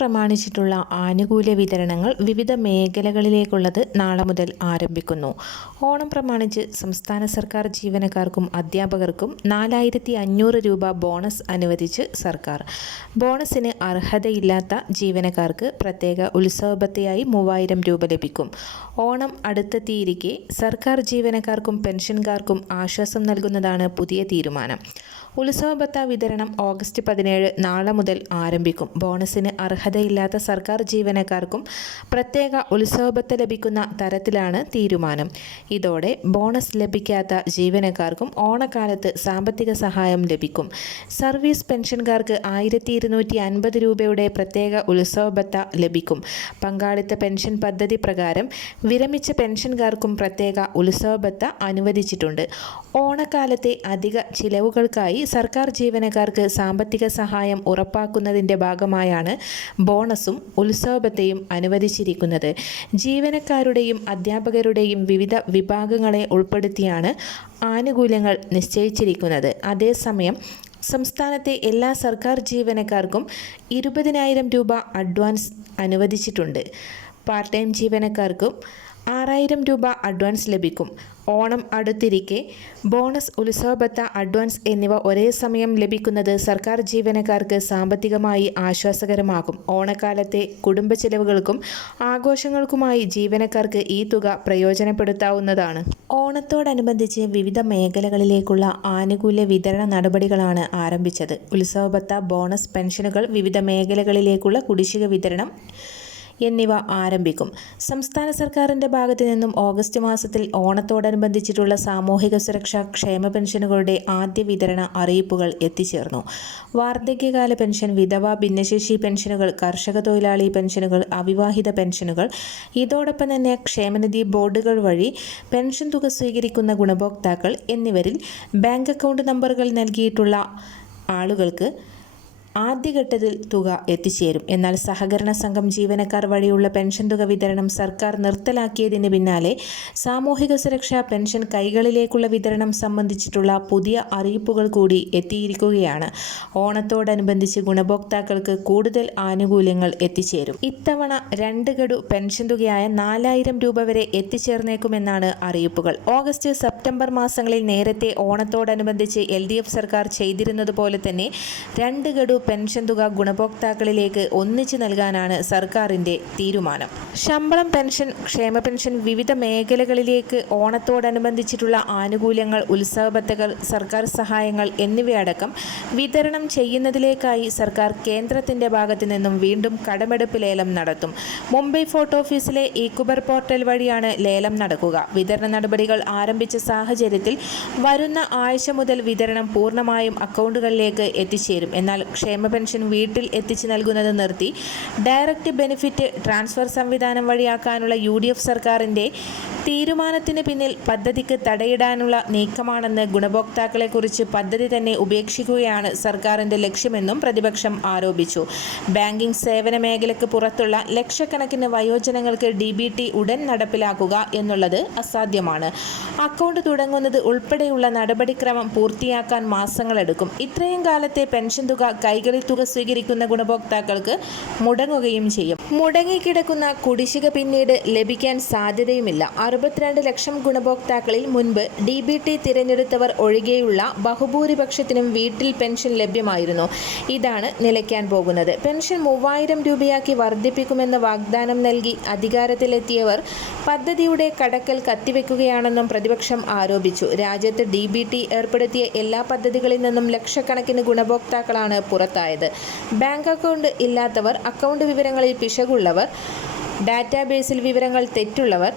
പ്രമാണിച്ചിട്ടുള്ള ആനുകൂല്യ വിതരണങ്ങൾ വിവിധ മേഖലകളിലേക്കുള്ളത് നാളെ മുതൽ ആരംഭിക്കുന്നു. ഓണം പ്രമാണിച്ച് സംസ്ഥാന സർക്കാർ ജീവനക്കാർക്കും അധ്യാപകർക്കും 4500 രൂപ ബോണസ് അനുവദിച്ച് സർക്കാർ. ബോണസിന് അർഹതയില്ലാത്ത ജീവനക്കാർക്ക് പ്രത്യേക ഉത്സവബത്തയായി 3000 രൂപ ലഭിക്കും. ഓണം അടുത്തെത്തിയിരിക്കെ സർക്കാർ ജീവനക്കാർക്കും പെൻഷൻകാർക്കും ആശ്വാസം നൽകുന്നതാണ് പുതിയ തീരുമാനം. ഉത്സവബത്ത വിതരണം ഓഗസ്റ്റ് 17 നാളെ മുതൽ ആരംഭിക്കും. ബോണസിന് അർഹതയില്ലാത്ത സർക്കാർ ജീവനക്കാർക്കും പ്രത്യേക ഉത്സവബത്ത ലഭിക്കുന്ന തരത്തിലാണ് തീരുമാനം. ഇതോടെ ബോണസ് ലഭിക്കാത്ത ജീവനക്കാർക്കും ഓണക്കാലത്ത് സാമ്പത്തിക സഹായം ലഭിക്കും. സർവീസ് പെൻഷൻകാർക്ക് 1250 രൂപയുടെ പ്രത്യേക ഉത്സവബത്ത ലഭിക്കും. പങ്കാളിത്ത പെൻഷൻ പദ്ധതി പ്രകാരം വിരമിച്ച പെൻഷൻകാർക്കും പ്രത്യേക ഉത്സവബത്ത അനുവദിച്ചിട്ടുണ്ട്. ഓണക്കാലത്തെ അധിക ചിലവുകൾക്കായി സർക്കാർ ജീവനക്കാർക്ക് സാമ്പത്തിക സഹായം ഉറപ്പാക്കുന്നതിൻ്റെ ഭാഗമായാണ് ബോണസും ഉത്സവബത്തയും അനുവദിച്ചിരിക്കുന്നത്. ജീവനക്കാരുടെയും അധ്യാപകരുടെയും വിവിധ വിഭാഗങ്ങളെ ഉൾപ്പെടുത്തിയാണ് ആനുകൂല്യങ്ങൾ നിശ്ചയിച്ചിരിക്കുന്നത്. അതേസമയം സംസ്ഥാനത്തെ എല്ലാ സർക്കാർ ജീവനക്കാർക്കും 20,000 രൂപ അഡ്വാൻസ് അനുവദിച്ചിട്ടുണ്ട്. പാർട്ട് ടൈം ജീവനക്കാർക്കും 6000 രൂപ അഡ്വാൻസ് ലഭിക്കും. ഓണം അടുത്തിരിക്കെ ബോണസ്, ഉത്സവബത്ത, അഡ്വാൻസ് എന്നിവ ഒരേ സമയം ലഭിക്കുന്നത് സർക്കാർ ജീവനക്കാർക്ക് സാമ്പത്തികമായി ആശ്വാസകരമാകും. ഓണക്കാലത്തെ കുടുംബ ചെലവുകൾക്കും ആഘോഷങ്ങൾക്കുമായി ജീവനക്കാർക്ക് ഈ തുക പ്രയോജനപ്പെടുത്താവുന്നതാണ്. ഓണത്തോടനുബന്ധിച്ച് വിവിധ മേഖലകളിലേക്കുള്ള ആനുകൂല്യ വിതരണ നടപടികളാണ് ആരംഭിച്ചത്. ഉത്സവബത്ത, ബോണസ്, പെൻഷനുകൾ, വിവിധ മേഖലകളിലേക്കുള്ള കുടിശ്ശിക വിതരണം എന്നിവ ആരംഭിക്കും. സംസ്ഥാന സർക്കാരിൻ്റെ ഭാഗത്തു നിന്നും ഓഗസ്റ്റ് മാസത്തിൽ ഓണത്തോടനുബന്ധിച്ചിട്ടുള്ള സാമൂഹിക സുരക്ഷാ ക്ഷേമ പെൻഷനുകളുടെ ആദ്യ വിതരണ അറിയിപ്പുകൾ എത്തിച്ചേർന്നു. വാർദ്ധക്യകാല പെൻഷൻ, വിധവ, ഭിന്നശേഷി പെൻഷനുകൾ, കർഷക തൊഴിലാളി പെൻഷനുകൾ, അവിവാഹിത പെൻഷനുകൾ, ഇതോടൊപ്പം തന്നെ ക്ഷേമനിധി ബോർഡുകൾ വഴി പെൻഷൻ തുക സ്വീകരിക്കുന്ന ഗുണഭോക്താക്കൾ എന്നിവരിൽ ബാങ്ക് അക്കൗണ്ട് നമ്പറുകൾ നൽകിയിട്ടുള്ള ആളുകൾക്ക് ആദ്യഘട്ടത്തിൽ തുക എത്തിച്ചേരും. എന്നാൽ സഹകരണ സംഘം ജീവനക്കാർ വഴിയുള്ള പെൻഷൻ തുക വിതരണം സർക്കാർ നിർത്തലാക്കിയതിന് പിന്നാലെ സാമൂഹിക സുരക്ഷാ പെൻഷൻ കൈകളിലേക്കുള്ള വിതരണം സംബന്ധിച്ചിട്ടുള്ള പുതിയ അറിയിപ്പുകൾ കൂടി എത്തിയിരിക്കുകയാണ്. ഓണത്തോടനുബന്ധിച്ച് ഗുണഭോക്താക്കൾക്ക് കൂടുതൽ ആനുകൂല്യങ്ങൾ എത്തിച്ചേരും. ഇത്തവണ 2 ഗഡു പെൻഷൻ തുകയായ 4000 രൂപ വരെ എത്തിച്ചേർന്നേക്കുമെന്നാണ് അറിയിപ്പുകൾ. ഓഗസ്റ്റ്, സെപ്റ്റംബർ മാസങ്ങളിൽ നേരത്തെ ഓണത്തോടനുബന്ധിച്ച് LDF സർക്കാർ ചെയ്തിരുന്നതുപോലെ തന്നെ 2 ഗഡു പെൻഷൻ തുക ഗുണഭോക്താക്കളിലേക്ക് ഒന്നിച്ചു നൽകാനാണ് സർക്കാരിൻ്റെ തീരുമാനം. ശമ്പളം, പെൻഷൻ, ക്ഷേമ പെൻഷൻ, വിവിധ മേഖലകളിലേക്ക് ഓണത്തോടനുബന്ധിച്ചിട്ടുള്ള ആനുകൂല്യങ്ങൾ, ഉത്സവബത്തകൾ, സർക്കാർ സഹായങ്ങൾ എന്നിവയടക്കം വിതരണം ചെയ്യുന്നതിലേക്കായി സർക്കാർ കേന്ദ്രത്തിൻ്റെ ഭാഗത്തു നിന്നും വീണ്ടും കടമെടുപ്പ് ലേലം നടത്തും. മുംബൈ ഫോർട്ട് ഓഫീസിലെ ഇ-കുബർ പോർട്ടൽ വഴിയാണ് ലേലം നടക്കുക. വിതരണ നടപടികൾ ആരംഭിച്ച സാഹചര്യത്തിൽ വരുന്ന ആഴ്ച മുതൽ വിതരണം പൂർണ്ണമായും അക്കൗണ്ടുകളിലേക്ക് എത്തിച്ചേരും. എന്നാൽ ക്ഷേമ പെൻഷൻ വീട്ടിൽ എത്തിച്ചു നൽകുന്നത് നിർത്തി ഡയറക്റ്റ് ബെനിഫിറ്റ് ട്രാൻസ്ഫർ സംവിധാനം വഴിയാക്കാനുള്ള UDF സർക്കാരിൻ്റെ തീരുമാനത്തിന് പിന്നിൽ പദ്ധതിക്ക് തടയിടാനുള്ള നീക്കമാണെന്ന് ഗുണഭോക്താക്കളെക്കുറിച്ച് പദ്ധതി തന്നെ ഉപേക്ഷിക്കുകയാണ് സർക്കാരിൻ്റെ ലക്ഷ്യമെന്നും പ്രതിപക്ഷം ആരോപിച്ചു. ബാങ്കിംഗ് സേവന മേഖലയ്ക്ക് പുറത്തുള്ള ലക്ഷക്കണക്കിന് വയോജനങ്ങൾക്ക് DBT ഉടൻ നടപ്പിലാക്കുക എന്നുള്ളത് അസാധ്യമാണ്. അക്കൗണ്ട് തുടങ്ങുന്നത് ഉൾപ്പെടെയുള്ള നടപടിക്രമം പൂർത്തിയാക്കാൻ മാസങ്ങളെടുക്കും. ഇത്രയും കാലത്തെ പെൻഷൻ തുക കൈകളിൽ തുക സ്വീകരിക്കുന്ന ഗുണഭോക്താക്കൾക്ക് മുടങ്ങുകയും ചെയ്യും. മുടങ്ങിക്കിടക്കുന്ന കുടിശ്ശിക പിന്നീട് ലഭിക്കാൻ സാധ്യതയുമില്ല. 62 ലക്ഷം ഗുണഭോക്താക്കളിൽ മുൻപ് DBT തിരഞ്ഞെടുത്തവർ ഒഴികെയുള്ള ബഹുഭൂരിപക്ഷത്തിനും വീട്ടിൽ പെൻഷൻ ലഭ്യമായിരുന്നു. ഇതാണ് നിലയ്ക്കാൻ പോകുന്നത്. പെൻഷൻ 3000 രൂപയാക്കി വർദ്ധിപ്പിക്കുമെന്ന് വാഗ്ദാനം നൽകി അധികാരത്തിലെത്തിയവർ പദ്ധതിയുടെ കടക്കൽ കത്തിവെക്കുകയാണെന്നും പ്രതിപക്ഷം ആരോപിച്ചു. രാജ്യത്ത് DBT ഏർപ്പെടുത്തിയ എല്ലാ പദ്ധതികളിൽ നിന്നും ലക്ഷക്കണക്കിന് ഗുണഭോക്താക്കളാണ് പുറത്തായത്. ബാങ്ക് അക്കൗണ്ട് ഇല്ലാത്തവർ, അക്കൗണ്ട് വിവരങ്ങളിൽ പിശകുള്ളവർ, ഡാറ്റാബേസിൽ വിവരങ്ങൾ തെറ്റുള്ളവർ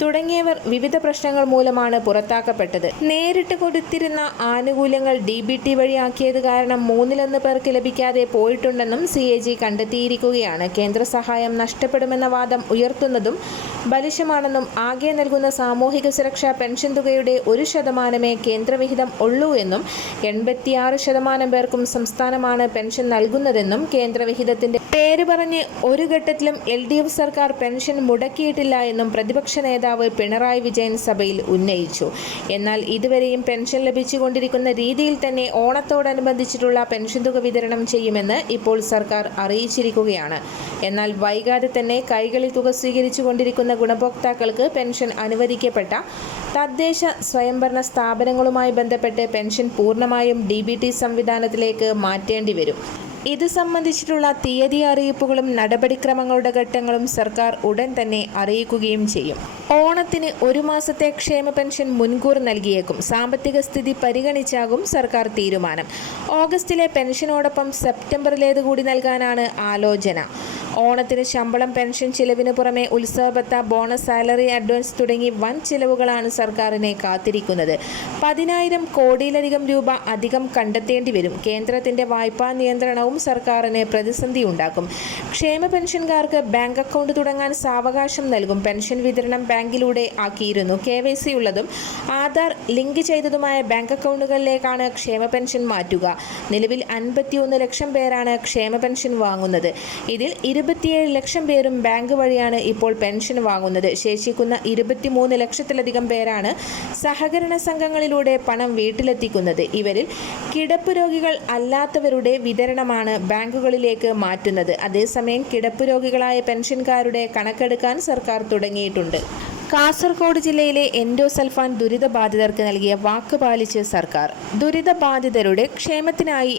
തുടങ്ങിയവർ വിവിധ പ്രശ്നങ്ങൾ മൂലമാണ് പുറത്താക്കപ്പെട്ടത്. നേരിട്ട് കൊടുത്തിരുന്ന ആനുകൂല്യങ്ങൾ DBT വഴിയാക്കിയത് കാരണം 1/3 പേർക്ക് ലഭിക്കാതെ പോയിട്ടുണ്ടെന്നും CAG കണ്ടെത്തിയിരിക്കുകയാണ്. കേന്ദ്ര സഹായം നഷ്ടപ്പെടുമെന്ന വാദം ഉയർത്തുന്നതും ബലിശമാണെന്നും ആകെ നൽകുന്ന സാമൂഹിക സുരക്ഷാ പെൻഷൻ തുകയുടെ 1% കേന്ദ്രവിഹിതം ഉള്ളൂ എന്നും 86% പേർക്കും സംസ്ഥാനമാണ് പെൻഷൻ നൽകുന്നതെന്നും കേന്ദ്രവിഹിതത്തിന്റെ പേര് പറഞ്ഞ് ഒരു ഘട്ടത്തിലും LDF സർക്കാർ പെൻഷൻ മുടക്കിയിട്ടില്ല എന്നും പ്രതിപക്ഷ നേതാവ് പിണറായി വിജയൻ സഭയിൽ ഉന്നയിച്ചു. എന്നാൽ ഇതുവരെയും പെൻഷൻ ലഭിച്ചുകൊണ്ടിരിക്കുന്ന രീതിയിൽ തന്നെ ഓണത്തോടനുബന്ധിച്ചിട്ടുള്ള പെൻഷൻ തുക വിതരണം ചെയ്യുമെന്ന് ഇപ്പോൾ സർക്കാർ അറിയിച്ചിരിക്കുകയാണ്. എന്നാൽ വൈകാതെ തന്നെ കൈകളിൽ തുക സ്വീകരിച്ചുകൊണ്ടിരിക്കുന്ന ഗുണഭോക്താക്കൾക്ക് പെൻഷൻ അനുവദിക്കപ്പെട്ട തദ്ദേശ സ്വയംഭരണ സ്ഥാപനങ്ങളുമായി ബന്ധപ്പെട്ട് പെൻഷൻ പൂർണ്ണമായും DBT സംവിധാനത്തിലേക്ക് മാറ്റേണ്ടി വരും. ഇത് സംബന്ധിച്ചിട്ടുള്ള തീയതി അറിയിപ്പുകളും നടപടിക്രമങ്ങളുടെ ഘട്ടങ്ങളും സർക്കാർ ഉടൻ തന്നെ അറിയിക്കുകയും ചെയ്യും. ഓണത്തിന് 1 മാസത്തെ ക്ഷേമ പെൻഷൻ മുൻകൂർ നൽകിയേക്കും. സാമ്പത്തിക സ്ഥിതി പരിഗണിച്ചാകും സർക്കാർ തീരുമാനം. ഓഗസ്റ്റിലെ പെൻഷനോടൊപ്പം സെപ്റ്റംബറിലേത് കൂടി നൽകാനാണ് ആലോചന. ഓണത്തിന് ശമ്പളം, പെൻഷൻ ചിലവിന് പുറമെ ഉത്സവ ഭത്ത, ബോണസ്, സാലറി അഡ്വാൻസ് തുടങ്ങി വൻ ചിലവുകളാണ് സർക്കാരിനെ കാത്തിരിക്കുന്നത്. 10,000 കോടിയിലധികം രൂപ അധികം കണ്ടെത്തേണ്ടി വരും. കേന്ദ്രത്തിന്റെ വായ്പാ നിയന്ത്രണവും സർക്കാരിന് പ്രതിസന്ധി ഉണ്ടാക്കും. ക്ഷേമ പെൻഷൻകാർക്ക് ബാങ്ക് അക്കൗണ്ട് തുടങ്ങാൻ സാവകാശം നൽകും. പെൻഷൻ വിതരണം ബാങ്കിലൂടെ ആക്കിയിരുന്നു. KYC ഉള്ളതും ആധാർ ലിങ്ക് ചെയ്തതുമായ ബാങ്ക് അക്കൗണ്ടുകളിലേക്കാണ് ക്ഷേമ പെൻഷൻ മാറ്റുക. നിലവിൽ 51 ലക്ഷം പേരാണ് ക്ഷേമ പെൻഷൻ വാങ്ങുന്നത്. ഇതിൽ 27 ലക്ഷം പേരും ബാങ്ക് വഴിയാണ് ഇപ്പോൾ പെൻഷൻ വാങ്ങുന്നത്. ശേഷിക്കുന്ന 23 ലക്ഷത്തിലധികം പേരാണ് സഹകരണ സംഘങ്ങളിലൂടെ പണം വീട്ടിലെത്തിക്കുന്നത്. ഇവരിൽ കിടപ്പ് രോഗികൾ അല്ലാത്തവരുടെ വിതരണമാണ് ബാങ്കുകളിലേക്ക് മാറ്റുന്നത്. അതേസമയം കിടപ്പ് രോഗികളായ പെൻഷൻകാരുടെ കണക്കെടുക്കാൻ സർക്കാർ തുടങ്ങിയിട്ടുണ്ട്. കാസർഗോഡ് ജില്ലയിലെ എൻഡോസൾഫാൻ ദുരിതബാധിതർക്ക് നൽകിയ വാക്ക് പാലിച്ച് സർക്കാർ. ദുരിതബാധിതരുടെ ക്ഷേമത്തിനായി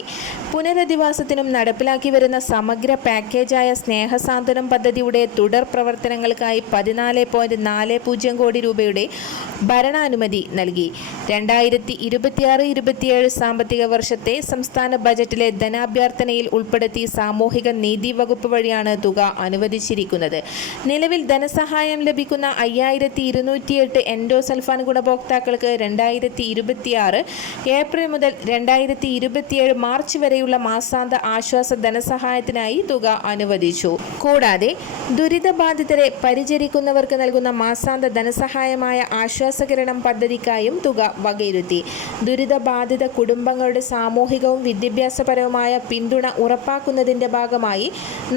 പുനരധിവാസത്തിനും നടപ്പിലാക്കി വരുന്ന സമഗ്ര പാക്കേജായ സ്നേഹസാന്ത്വനം പദ്ധതിയുടെ തുടർ പ്രവർത്തനങ്ങൾക്കായി 14.40 കോടി രൂപയുടെ ഭരണാനുമതി നൽകി. 2026-27 സാമ്പത്തിക വർഷത്തെ സംസ്ഥാന ബജറ്റിലെ ധനാഭ്യർത്ഥനയിൽ ഉൾപ്പെടുത്തി സാമൂഹിക നീതി വകുപ്പ് വഴിയാണ് തുക അനുവദിച്ചിരിക്കുന്നത്. നിലവിൽ ധനസഹായം ലഭിക്കുന്ന 5208 എൻഡോസൾഫാൻ ഗുണഭോക്താക്കൾക്ക് 2026 ഏപ്രിൽ മുതൽ 2027 മാർച്ച് വരെയുള്ള മാസാന്ത ആശ്വാസ ധനസഹായത്തിനായി തുക അനുവദിച്ചു. കൂടാതെ ദുരിതബാധിതരെ പരിചരിക്കുന്നവർക്ക് നൽകുന്ന മാസാന്ത ധനസഹായമായ ആശ്വാസകിരണം പദ്ധതിക്കായും തുക വകയിരുത്തി. ദുരിതബാധിത കുടുംബങ്ങളുടെ സാമൂഹികവും വിദ്യാഭ്യാസപരവുമായ പിന്തുണ ഉറപ്പാക്കുന്നതിന്റെ ഭാഗമായി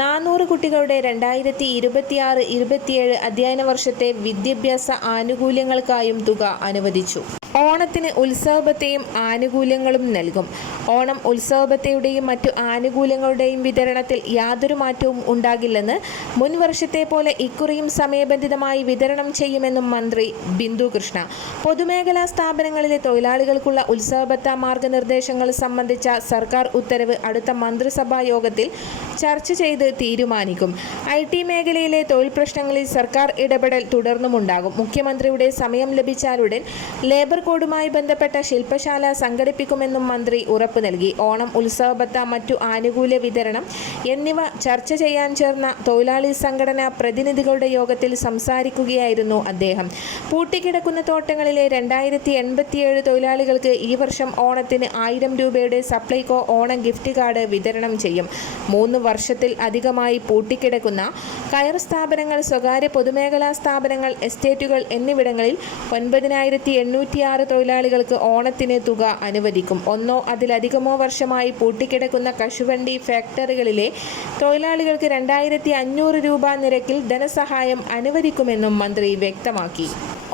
400 കുട്ടികളുടെ 2026-27 അധ്യയന വർഷത്തെ വിദ്യാഭ്യാസ ആനുകൂല്യങ്ങൾക്കായും തുക അനുവദിച്ചു. ഓണത്തിന് ഉത്സവബത്തയും ആനുകൂല്യങ്ങളും നൽകും. ഓണം ഉത്സവബത്തയുടെയും മറ്റു ആനുകൂല്യങ്ങളുടെയും വിതരണത്തിൽ യാതൊരു മാറ്റവും ഉണ്ടാകില്ലെന്ന് മുൻ വർഷത്തെ പോലെ ഇക്കുറിയും സമയബന്ധിതമായി വിതരണം ചെയ്യുമെന്നും മന്ത്രി ബിന്ദു കൃഷ്ണ. പൊതുമേഖലാ സ്ഥാപനങ്ങളിലെ തൊഴിലാളികൾക്കുള്ള ഉത്സവബത്ത മാർഗനിർദ്ദേശങ്ങൾ സംബന്ധിച്ച സർക്കാർ ഉത്തരവ് അടുത്ത മന്ത്രിസഭാ യോഗത്തിൽ ചർച്ച ചെയ്ത് തീരുമാനിക്കും. IT മേഖലയിലെ തൊഴിൽ പ്രശ്നങ്ങളിൽ സർക്കാർ ഇടപെടൽ തുടർന്നുമുണ്ടാകും. മുഖ്യമന്ത്രിയുടെ സമയം ലഭിച്ചാലുടൻ ലേബർ കോഡുമായി ബന്ധപ്പെട്ട ശില്പശാല സംഘടിപ്പിക്കുമെന്നും മന്ത്രി ഉറപ്പു നൽകി. ഓണം, ഉത്സവബത്ത, മറ്റു ആനുകൂല്യ വിതരണം എന്നിവ ചർച്ച ചെയ്യാൻ ചേർന്ന തൊഴിലാളി സംഘടനാ പ്രതിനിധികളുടെ യോഗത്തിൽ സംസാരിക്കുകയായിരുന്നു അദ്ദേഹം. പൂട്ടിക്കിടക്കുന്ന തോട്ടങ്ങളിലെ 2087 തൊഴിലാളികൾക്ക് ഈ വർഷം ഓണത്തിന് 1000 രൂപയുടെ സപ്ലൈകോ ഓണം ഗിഫ്റ്റ് കാർഡ് വിതരണം ചെയ്യും. 3 വർഷത്തിൽ അധികമായി പൂട്ടിക്കിടക്കുന്ന കയർ സ്ഥാപനങ്ങൾ, സ്വകാര്യ പൊതുമേഖലാ സ്ഥാപനങ്ങൾ, എസ്റ്റേറ്റുകൾ എന്നിവിടങ്ങളിൽ 9806 തൊഴിലാളികൾക്ക് ഓണത്തിന് തുക അനുവദിക്കും. 1 അതിലധികമോ വർഷമായി പൂട്ടിക്കിടക്കുന്ന കശുവണ്ടി ഫാക്ടറികളിലെ തൊഴിലാളികൾക്ക് 2500 രൂപ നിരക്കിൽ ധനസഹായം അനുവദിക്കുമെന്നും മന്ത്രി വ്യക്തമാക്കി.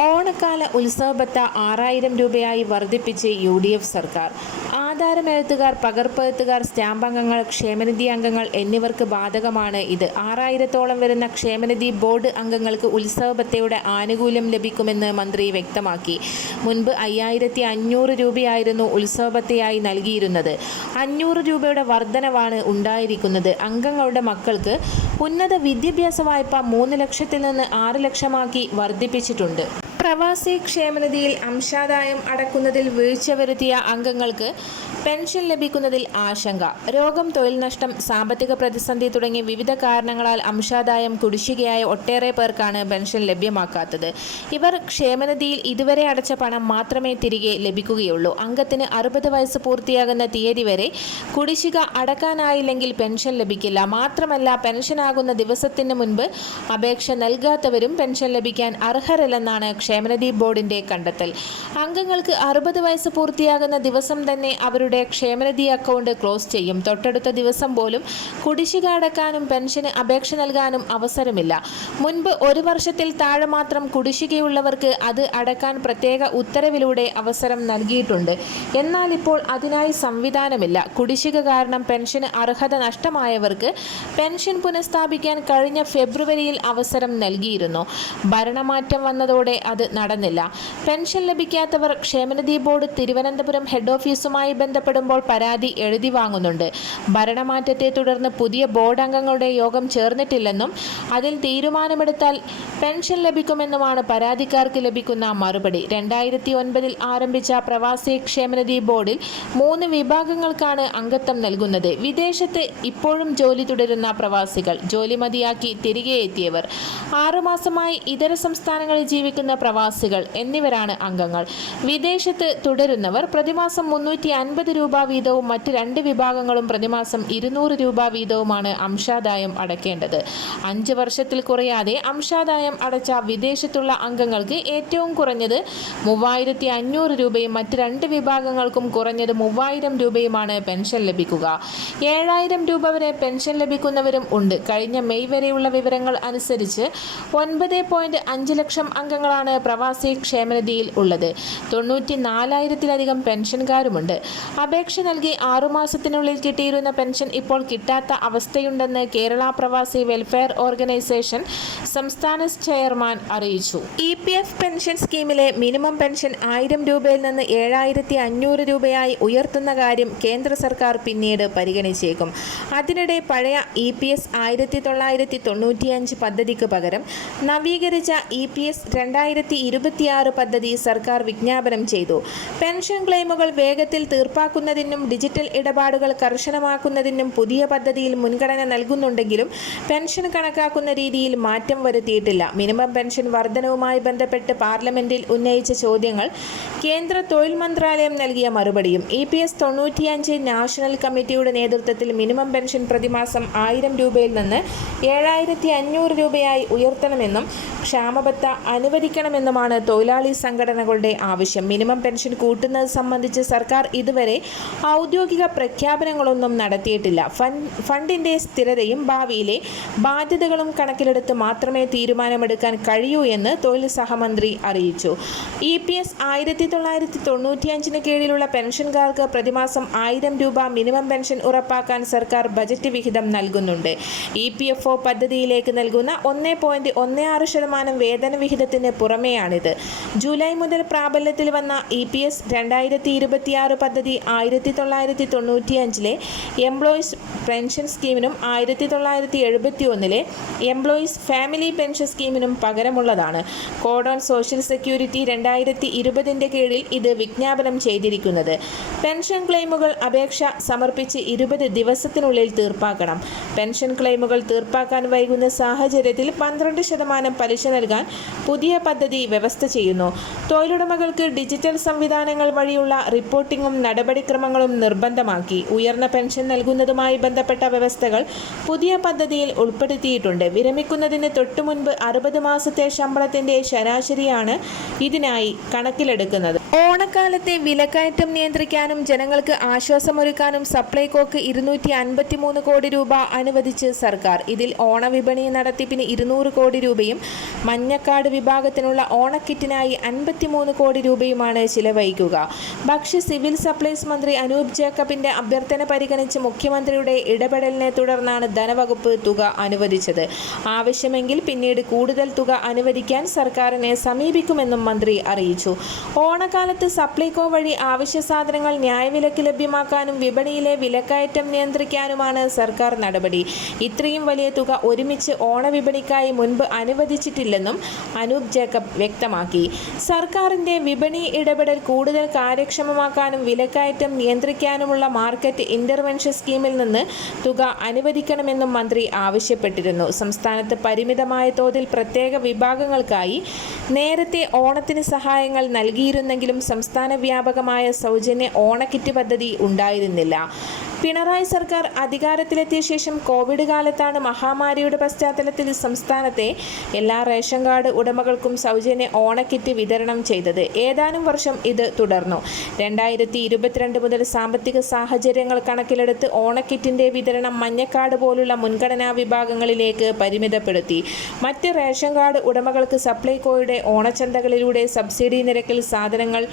ഓണക്കാല ഉത്സവബത്ത 6000 രൂപയായി വർദ്ധിപ്പിച്ച് UDF സർക്കാർ. ആധാരമെഴുത്തുകാർ, പകർപ്പെഴുത്തുകാർ, സ്റ്റാമ്പ് അംഗങ്ങൾ, ക്ഷേമനിധി അംഗങ്ങൾ എന്നിവർക്ക് ബാധകമാണ് ഇത്. 6000-ഓളം വരുന്ന ക്ഷേമനിധി ബോർഡ് അംഗങ്ങൾക്ക് ഉത്സവബത്തയുടെ ആനുകൂല്യം ലഭിക്കുമെന്ന് മന്ത്രി വ്യക്തമാക്കി. മുൻപ് 5500 രൂപയായിരുന്നു ഉത്സവബത്തയായി നൽകിയിരുന്നത്. 500 രൂപയുടെ വർധനവാണ് ഉണ്ടായിരിക്കുന്നത്. അംഗങ്ങളുടെ മക്കൾക്ക് ഉന്നത വിദ്യാഭ്യാസ വായ്പ 3 ലക്ഷത്തിൽ നിന്ന് 6 ലക്ഷമാക്കി വർദ്ധിപ്പിച്ചിട്ടുണ്ട്. പ്രവാസി ക്ഷേമനിധിയിൽ അംശാദായം അടക്കുന്നതിൽ വീഴ്ച വരുത്തിയ അംഗങ്ങൾക്ക് പെൻഷൻ ലഭിക്കുന്നതിൽ ആശങ്ക. രോഗം, തൊഴിൽ നഷ്ടം, സാമ്പത്തിക പ്രതിസന്ധി തുടങ്ങി വിവിധ കാരണങ്ങളാൽ അംശാദായം കുടിശ്ശികയായ ഒട്ടേറെ പേർക്കാണ് പെൻഷൻ ലഭ്യമാക്കാത്തത്. ഇവർ ക്ഷേമനിധിയിൽ ഇതുവരെ അടച്ച പണം മാത്രമേ തിരികെ ലഭിക്കുകയുള്ളൂ. അംഗത്തിന് 60 വയസ്സ് പൂർത്തിയാകുന്ന തീയതി വരെ കുടിശ്ശിക അടക്കാനായില്ലെങ്കിൽ പെൻഷൻ ലഭിക്കില്ല. മാത്രമല്ല, പെൻഷനാകുന്ന ദിവസത്തിന് മുൻപ് അപേക്ഷ നൽകാത്തവരും പെൻഷൻ ലഭിക്കാൻ അർഹരല്ലെന്നാണ് ക്ഷേമനിധി ബോർഡിന്റെ കണ്ടെത്തൽ. അംഗങ്ങൾക്ക് 60 വയസ്സ് പൂർത്തിയാകുന്ന ദിവസം തന്നെ അവരുടെ അവരുടെ ക്ഷേമനിധി അക്കൗണ്ട് ക്ലോസ് ചെയ്യും. തൊട്ടടുത്ത ദിവസം പോലും കുടിശ്ശിക അടക്കാനും പെൻഷന് അപേക്ഷ നൽകാനും അവസരമില്ല. മുൻപ് 1 വർഷത്തിൽ താഴെ മാത്രം കുടിശ്ശികയുള്ളവർക്ക് അത് അടക്കാൻ പ്രത്യേക ഉത്തരവിലൂടെ അവസരം നൽകിയിട്ടുണ്ട്. എന്നാൽ ഇപ്പോൾ അതിനായി സംവിധാനമില്ല. കുടിശ്ശിക കാരണം പെൻഷന് അർഹത നഷ്ടമായവർക്ക് പെൻഷൻ പുനഃസ്ഥാപിക്കാൻ കഴിഞ്ഞ ഫെബ്രുവരിയിൽ അവസരം നൽകിയിരുന്നു. ഭരണമാറ്റം വന്നതോടെ അത് നടന്നില്ല. പെൻഷൻ ലഭിക്കാത്തവർ ക്ഷേമനിധി ബോർഡ് തിരുവനന്തപുരം ഹെഡ് ഓഫീസുമായി ബന്ധപ്പെടുമ്പോൾ പരാതി എഴുതി വാങ്ങുന്നുണ്ട്. ഭരണമാറ്റത്തെ തുടർന്ന് പുതിയ ബോർഡ് അംഗങ്ങളുടെ യോഗം ചേർന്നിട്ടില്ലെന്നും അതിൽ തീരുമാനമെടുത്താൽ പെൻഷൻ ലഭിക്കുമെന്നുമാണ് പരാതിക്കാർക്ക് ലഭിക്കുന്ന മറുപടി. 2009 ആരംഭിച്ച പ്രവാസി ക്ഷേമനിധി ബോർഡിൽ 3 വിഭാഗങ്ങൾക്കാണ് അംഗത്വം നൽകുന്നത്. വിദേശത്ത് ഇപ്പോഴും ജോലി തുടരുന്ന പ്രവാസികൾ, ജോലി മതിയാക്കി തിരികെ എത്തിയവർ, 6 മാസമായി ഇതര സംസ്ഥാനങ്ങളിൽ ജീവിക്കുന്ന പ്രവാസികൾ എന്നിവരാണ് അംഗങ്ങൾ. വിദേശത്ത് തുടരുന്നവർ പ്രതിമാസം 350 രൂപ വീതവും മറ്റ് 2 വിഭാഗങ്ങളും പ്രതിമാസം 200 രൂപ വീതവുമാണ് അംശാദായം അടയ്ക്കേണ്ടത്. 5 വർഷത്തിൽ കുറയാതെ അംശാദായം അടച്ച വിദേശത്തുള്ള അംഗങ്ങൾക്ക് ഏറ്റവും കുറഞ്ഞത് 3500 രൂപയും മറ്റ് 2 വിഭാഗങ്ങൾക്കും കുറഞ്ഞത് 3000 രൂപയുമാണ് പെൻഷൻ ലഭിക്കുക. 7000 രൂപ വരെ പെൻഷൻ ലഭിക്കുന്നവരും ഉണ്ട്. കഴിഞ്ഞ മെയ് വരെയുള്ള വിവരങ്ങൾ അനുസരിച്ച് 9.5 ലക്ഷം അംഗങ്ങളാണ് പ്രവാസി ക്ഷേമനിധിയിൽ ഉള്ളത്. 94,000-ലധികം പെൻഷൻകാരുമുണ്ട്. അപേക്ഷ നൽകി 6 മാസത്തിനുള്ളിൽ കിട്ടിയിരുന്ന പെൻഷൻ ഇപ്പോൾ കിട്ടാത്ത അവസ്ഥയുണ്ടെന്ന് കേരള പ്രവാസി വെൽഫെയർ ഓർഗനൈസേഷൻ സംസ്ഥാന ചെയർമാൻ അറിയിച്ചു. EPF പെൻഷൻ സ്കീമിലെ മിനിമം പെൻഷൻ 1000 രൂപയിൽ നിന്ന് 7,500 രൂപയായി ഉയർത്തുന്ന കാര്യം കേന്ദ്ര സർക്കാർ പിന്നീട് പരിഗണിച്ചേക്കും. അതിനിടെ പഴയ EPS 1995 പദ്ധതിക്ക് പകരം നവീകരിച്ച EPS 2026 പദ്ധതി സർക്കാർ വിജ്ഞാപനം ചെയ്തു. പെൻഷൻ ക്ലെയിമുകൾ വേഗത്തിൽ തീർപ്പാക്കുന്നതിനും ഡിജിറ്റൽ ഇടപാടുകൾ കർശനമാക്കുന്നതിനും പുതിയ പദ്ധതിയിൽ മുൻഗണന നൽകുന്നുണ്ടെങ്കിലും പെൻഷൻ കണക്കാക്കുന്ന രീതിയിൽ മാറ്റം വരുത്തിയിട്ടില്ല. മിനിമം പെൻഷൻ വർധനവുമായി ബന്ധപ്പെട്ട് പാർലമെന്റിൽ ഉന്നയിച്ച ചോദ്യങ്ങൾ കേന്ദ്ര തൊഴിൽ മന്ത്രാലയം നൽകിയ മറുപടിയും EPS 95 നാഷണൽ കമ്മിറ്റിയുടെ നേതൃത്വത്തിൽ മിനിമം പെൻഷൻ പ്രതിമാസം 1000 രൂപയിൽ നിന്ന് 7,500 രൂപയായി ഉയർത്തണമെന്നും ക്ഷാമബത്ത അനുവദിക്കണമെന്നുമാണ് തൊഴിലാളി സംഘടനകളുടെ ആവശ്യം. മിനിമം പെൻഷൻ കൂട്ടുന്നത് സംബന്ധിച്ച് സർക്കാർ ഇതുവരെ ഔദ്യോഗിക പ്രഖ്യാപനങ്ങളൊന്നും നടത്തിയിട്ടില്ല. ഫണ്ടിന്റെ സ്ഥിരതയും ഭാവിയിലെ ബാധ്യതകളും കണക്കിലെടുത്ത് മാത്രമേ തീരുമാനമെടുക്കാൻ കഴിയൂ എന്ന് തൊഴിൽ സഹമന്ത്രി അറിയിച്ചു. EPS 1995 കീഴിലുള്ള പെൻഷൻകാർക്ക് പ്രതിമാസം 1000 രൂപ മിനിമം പെൻഷൻ ഉറപ്പാക്കാൻ സർക്കാർ ബജറ്റ് വിഹിതം നൽകുന്നുണ്ട്. EPFO പദ്ധതിയിലേക്ക് നൽകുന്ന 1.16% വേതന വിഹിതത്തിന് പുറമെയാണിത്. ജൂലൈ മുതൽ പ്രാബല്യത്തിൽ വന്ന EPS 2026 പദ്ധതി 1995 എംപ്ലോയീസ് പെൻഷൻ സ്കീമിനും 1971 എംപ്ലോയീസ് ഫാമിലി പെൻഷൻ സ്കീമിനും പകരമുള്ളതാണ്. കോഡ് ഓൺ സോഷ്യൽ സെക്യൂരിറ്റി 2020 കീഴിൽ ഇത് വിജ്ഞാപനം ചെയ്തിരിക്കുന്നത്. പെൻഷൻ ക്ലെയിമുകൾ അപേക്ഷ സമർപ്പിച്ച് 20 ദിവസത്തിനുള്ളിൽ തീർപ്പാക്കണം. പെൻഷൻ ക്ലെയിമുകൾ തീർപ്പാക്കാൻ വൈകുന്ന സാഹചര്യത്തിൽ 12% പലിശ നൽകാൻ പുതിയ പദ്ധതി വ്യവസ്ഥ ചെയ്യുന്നു. തൊഴിലുടമകൾക്ക് ഡിജിറ്റൽ സംവിധാനങ്ങൾ വഴിയുള്ള റിപ്പോർട്ടിംഗും നടപടിക്രമങ്ങളും നിർബന്ധമാക്കി. ഉയർന്ന പെൻഷൻ നൽകുന്നതുമായി ബന്ധപ്പെട്ട വ്യവസ്ഥകൾ പുതിയ പദ്ധതിയിൽ ഉൾപ്പെടുത്തിയിട്ടുണ്ട്. വിരമിക്കുന്നതിന് തൊട്ടുമുൻപ് 60 മാസത്തെ ശമ്പളത്തിന്റെ ശരാശരിയാണ് ഇതിനായി കണക്കിലെടുക്കുന്നത്. ഓണക്കാലത്തെ വിലക്കയറ്റം നിയന്ത്രിക്കാനും ജനങ്ങൾക്ക് ആശ്വാസമൊരുക്കാനും സപ്ലൈകോക്ക് 253 കോടി രൂപ അനുവദിച്ച് സർക്കാർ. ഇതിൽ ഓണവിപണി നടത്തിപ്പിന് 200 കോടി രൂപയും മഞ്ഞക്കാട് വിഭാഗത്തിനുള്ള ഓണക്കിറ്റിനായി 53 കോടി രൂപയുമാണ് ചിലവഴിക്കുക. ഭക്ഷ്യ സിവിൽ സപ്ലൈസ് മന്ത്രി അനൂപ് ജേക്കബിന്റെ അഭ്യർത്ഥന പരിഗണിച്ച് മുഖ്യമന്ത്രിയുടെ ഇടപെടലിനെ തുടർന്നാണ് ധനവകുപ്പ് തുക അനുവദിച്ചത്. ആവശ്യമെങ്കിൽ പിന്നീട് കൂടുതൽ തുക അനുവദിക്കാൻ സർക്കാരിനെ സമീപിക്കുമെന്നും മന്ത്രി അറിയിച്ചു. ഓണക്കാലത്ത് സപ്ലൈകോ വഴി അവശ്യ സാധനങ്ങൾ ന്യായവിലയ്ക്ക് ലഭ്യമാക്കാനും വിപണിയിലെ വിലക്കയറ്റം നിയന്ത്രിക്കാനുമാണ് സർക്കാർ നടപടി. ഇത്രയും വലിയ തുക ഒരുമിച്ച് ഓണവിപണിക്കായി മുൻപ് അനുവദിച്ചിട്ടില്ലെന്നും അനൂപ് ജേക്കബ് വ്യക്തമാക്കി. സർക്കാരിന്റെ വിപണി ഇടപെടൽ കൂടുതൽ കാര്യക്ഷമമാക്കാനും വിലക്കയറ്റം നിയന്ത്രിക്കാനുമുള്ള മാർക്കറ്റ് ഇന്റർവെൻഷൻ സ്കീമിൽ നിന്ന് തുക അനുവദിക്കണമെന്നും മന്ത്രി ആവശ്യപ്പെട്ടിരുന്നു. സംസ്ഥാനത്ത് പരിമിതമായ തോതിൽ പ്രത്യേക വിഭാഗങ്ങൾക്കായി നേരത്തെ ഓണത്തിന് സഹായങ്ങൾ നൽകിയിരുന്നെങ്കിലും സംസ്ഥാന വ്യാപകമായ സൗജന്യ ഓണക്കിറ്റ് പദ്ധതി ഉണ്ടായിരുന്നില്ല. പിണറായി സർക്കാർ അധികാരത്തിലെത്തിയ ശേഷം കോവിഡ് കാലത്താണ് മഹാമാരിയുടെ പശ്ചാത്തലത്തിൽ സംസ്ഥാനത്തെ എല്ലാ റേഷൻ കാർഡ് ഉടമകൾക്കും സൗജന്യ ഓണക്കിറ്റ് വിതരണം ചെയ്തത്. ഏതാനും വർഷം ഇത് തുടർന്നു. 2022 മുതൽ സാമ്പത്തിക സാഹചര്യങ്ങൾ കണക്കിലെടുത്ത് ഓണക്കിറ്റിന്റെ വിതരണം മഞ്ഞക്കാർഡ് പോലുള്ള മുൻഗണനാ വിഭാഗങ്ങളിലേക്ക് പരിമിതപ്പെടുത്തി. മറ്റ് റേഷൻ കാർഡ് ഉടമകൾക്ക് സപ്ലൈകോയുടെ ഓണച്ചന്തകളിലൂടെ സബ്സിഡി നിരക്കിൽ സാധനങ്ങൾ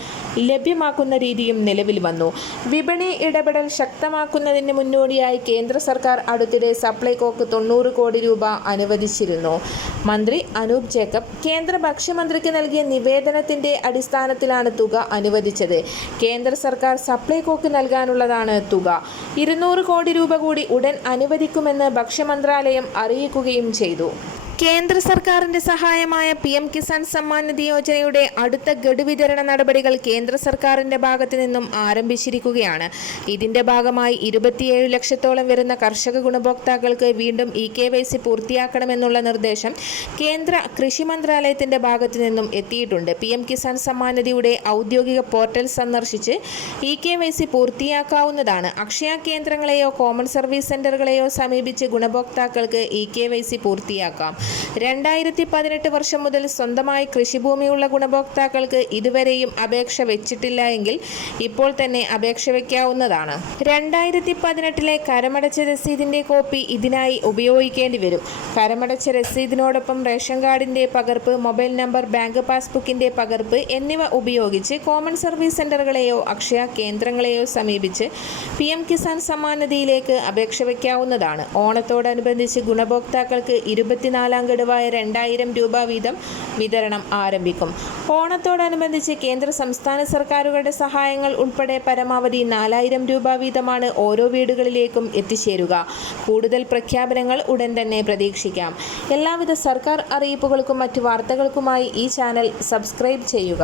ലഭ്യമാക്കുന്ന രീതിയും നിലവിൽ വന്നു. വിപണി ഇടപെടൽ ശക്തമാക്കുന്നതിന് മുന്നോടിയായി കേന്ദ്ര സർക്കാർ അടുത്തിടെ സപ്ലൈകോക്ക് 90 കോടി രൂപ അനുവദിച്ചിരുന്നു. മന്ത്രി അനൂപ് ജേക്കബ് കേന്ദ്ര ഭക്ഷ്യമന്ത്രിക്ക് നൽകിയ നിവേദനത്തിന്റെ അടിസ്ഥാനത്തിലാണ് തുക അനുവദിച്ചത്. കേന്ദ്ര സർക്കാർ സപ്ലൈകോക്ക് നൽകാനുള്ളതാണ് തുക. 200 കോടി രൂപ കൂടി ഉടൻ അനുവദിക്കുമെന്ന് ഭക്ഷ്യമന്ത്രാലയം അറിയിക്കുകയും ചെയ്തു. കേന്ദ്ര സർക്കാരിന്റെ സഹായമായ PM കിസാൻ സമ്മാൻ നിധി യോജനയുടെ അടുത്ത ഗഡു വിതരണ നടപടികൾ കേന്ദ്ര സർക്കാരിന്റെ ഭാഗത്തു നിന്നും ആരംഭിച്ചിരിക്കുകയാണ്. ഇതിന്റെ ഭാഗമായി 27 ലക്ഷത്തോളം വരുന്ന കർഷക ഗുണഭോക്താക്കൾക്ക് വീണ്ടും EKYC പൂർത്തിയാക്കണമെന്നുള്ള നിർദ്ദേശം കേന്ദ്ര കൃഷി മന്ത്രാലയത്തിന്റെ ഭാഗത്തു നിന്നും എത്തിയിട്ടുണ്ട്. PM കിസാൻ സമ്മാൻ നിധിയുടെ ഔദ്യോഗിക പോർട്ടൽ സന്ദർശിച്ച് EKYC പൂർത്തിയാക്കാവുന്നതാണ്. അക്ഷയ കേന്ദ്രങ്ങളെയോ കോമൺ സർവീസ് സെന്ററുകളെയോ സമീപിച്ച് ഗുണഭോക്താക്കൾക്ക് EKYC പൂർത്തിയാക്കാം. 2018 വർഷം മുതൽ സ്വന്തമായി കൃഷിഭൂമിയുള്ള ഗുണഭോക്താക്കൾക്ക് ഇതുവരെയും അപേക്ഷ വെച്ചിട്ടില്ല എങ്കിൽ ഇപ്പോൾ തന്നെ അപേക്ഷ വയ്ക്കാവുന്നതാണ്. 2018 കരമടച്ച രസീതിന്റെ കോപ്പി ഇതിനായി ഉപയോഗിക്കേണ്ടി വരും. കരമടച്ച രസീതിനോടൊപ്പം റേഷൻ കാർഡിന്റെ പകർപ്പ്, മൊബൈൽ നമ്പർ, ബാങ്ക് പാസ്ബുക്കിന്റെ പകർപ്പ് എന്നിവ ഉപയോഗിച്ച് കോമൺ സർവീസ് സെന്ററുകളെയോ അക്ഷയ കേന്ദ്രങ്ങളെയോ സമീപിച്ച് PM കിസാൻ സമ്മാൻ നിധിയിലേക്ക് അപേക്ഷ വയ്ക്കാവുന്നതാണ്. ഓണത്തോടനുബന്ധിച്ച് ഗുണഭോക്താക്കൾക്ക് 24 ഗഡുവായ 2000 രൂപ വീതം വിതരണം ആരംഭിക്കും. ഓണത്തോടനുബന്ധിച്ച് കേന്ദ്ര സംസ്ഥാന സർക്കാരുകളുടെ സഹായങ്ങൾ ഉൾപ്പെടെ പരമാവധി 4000 രൂപ വീതമാണ് ഓരോ വീടുകളിലേക്കും എത്തിച്ചേരുക. കൂടുതൽ പ്രഖ്യാപനങ്ങൾ ഉടൻ തന്നെ പ്രതീക്ഷിക്കാം. എല്ലാവിധ സർക്കാർ അറിയിപ്പുകൾക്കും മറ്റു വാർത്തകൾക്കുമായി ഈ ചാനൽ സബ്സ്ക്രൈബ് ചെയ്യുക.